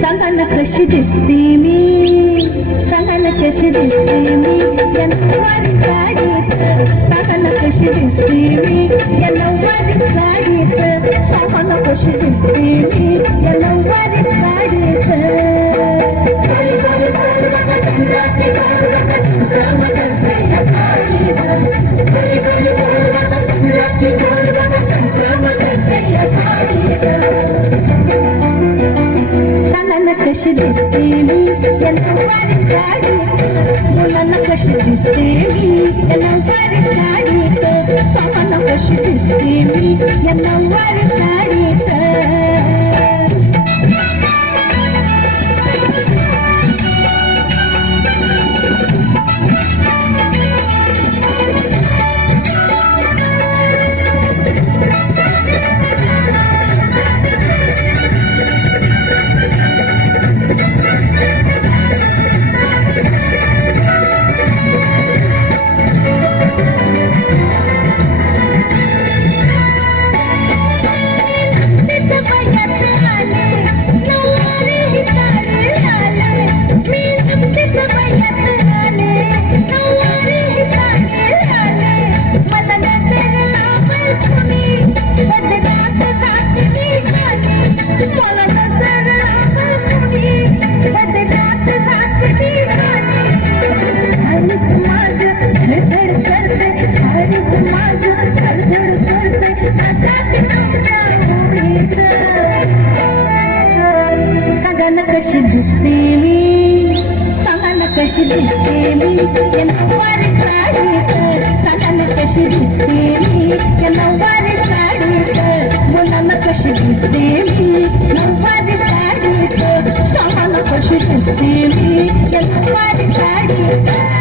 सांगा ना कशी दिसते मी, सांगा ना कशी दिसते मी या नऊवारी साडीत, सांगा ना कशी दिसते मी या नऊवारी साडीत, सांगा ना कशी दिसते मी या नऊवारी साडीत. कशी दिसते मी या नऊवारी साडीत, मुलांना कशी दिसते मी या नऊवारी साडीत, पापांना कशी दिसते मी या नऊवारी साडीत. कशी दिसते मी, सांगा ना कशी दिसते मी या नऊवारी साडीत, सांगा ना कशी दिसते मी या नऊवारी साडीत, मुलांना कशी दिसते मी नऊवारी साडीत, सांगा ना कशी दिसते मी या नऊवारी साडीत.